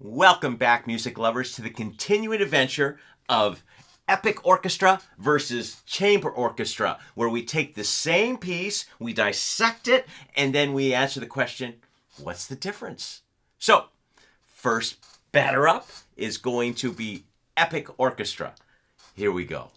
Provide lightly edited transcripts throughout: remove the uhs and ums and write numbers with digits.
Welcome back, music lovers, to the continuing adventure of epic orchestra versus chamber orchestra, where we take the same piece, we dissect it, and then we answer the question, what's the difference? So, first batter up is going to be epic orchestra. Here we go.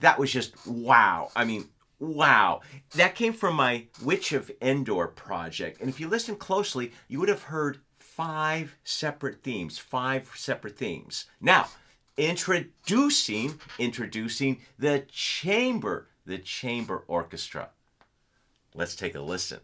That was just wow. Wow. That came from my Witch of Endor project. And if you listen closely, you would have heard five separate themes. Now, introducing the chamber orchestra. Let's take a listen.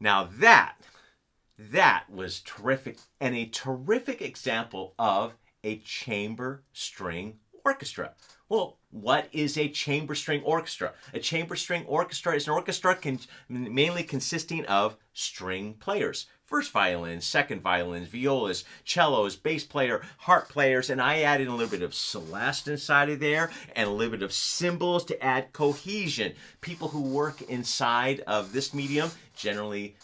Now that was terrific, and a terrific example of a chamber string orchestra. Well, what is a chamber string orchestra? A chamber string orchestra is an orchestra mainly consisting of string players. First violins, second violins, violas, cellos, bass player, harp players, and I added a little bit of celeste inside of there and a little bit of cymbals to add cohesion. People who work inside of this medium, generally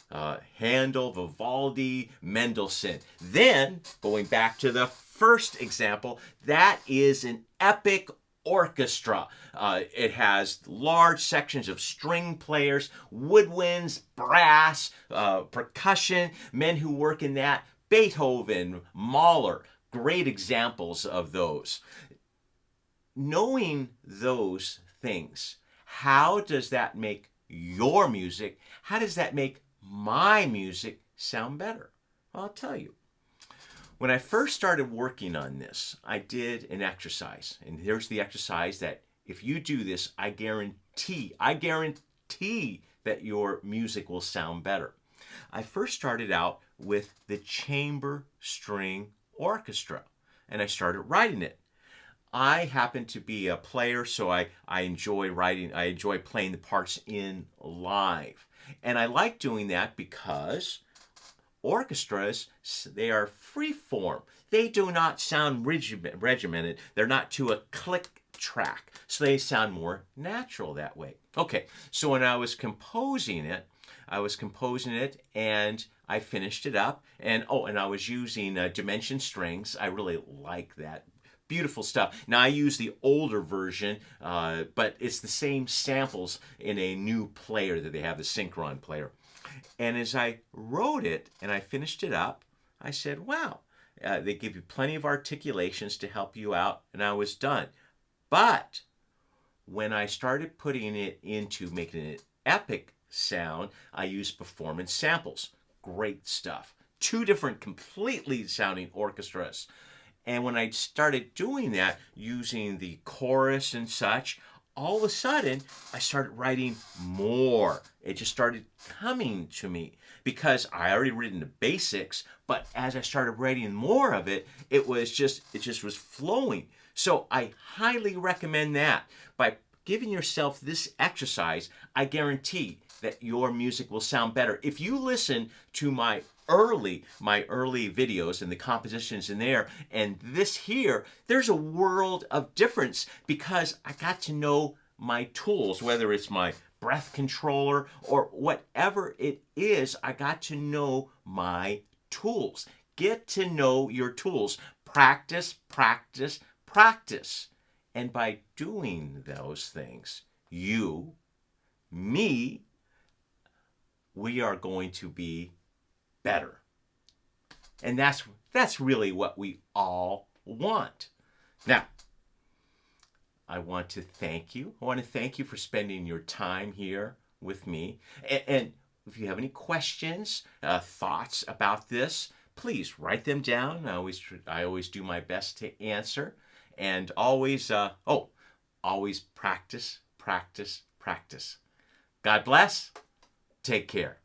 Handel, Vivaldi, Mendelssohn. Then, going back to the first example, that is an epic orchestra. It has large sections of string players, woodwinds, brass, percussion, men who work in that. Beethoven, Mahler, great examples of those. Knowing those things, how does that make your music? How does that make my music sound better? Well, I'll tell you. When I first started working on this, I did an exercise. And here's the exercise that if you do this, I guarantee that your music will sound better. I first started out with the chamber string orchestra, and I started writing it. I happen to be a player, so I enjoy writing. I enjoy playing the parts in live. And I like doing that because orchestras, they are free form. They do not sound regimented. They're not to a click track. So they sound more natural that way. Okay, so when I was composing it and I finished it up. And I was using Dimension strings. I really like that. Beautiful stuff. Now I use the older version, but it's the same samples in a new player that they have, the Synchron player. And as I wrote it and I finished it up, I said, wow, they give you plenty of articulations to help you out, and I was done. But when I started putting it into making an epic sound, I used performance samples. Great stuff. 2 different completely sounding orchestras. And when I started doing that, using the chorus and such, all of a sudden, I started writing more. It just started coming to me because I already written the basics, but as I started writing more of it, it just was flowing. So I highly recommend that. By giving yourself this exercise, I guarantee that your music will sound better. If you listen to my early videos and the compositions in there and this here, there's a world of difference because I got to know my tools, whether it's my breath controller or whatever it is. I got to know my tools. Get to know your tools. Practice, practice, practice. And by doing those things, you, me, we are going to be better. And that's really what we all want. Now, I want to thank you. I want to thank you for spending your time here with me. And if you have any questions, thoughts about this, please write them down. I always do my best to answer. And always practice, practice, practice. God bless. Take care.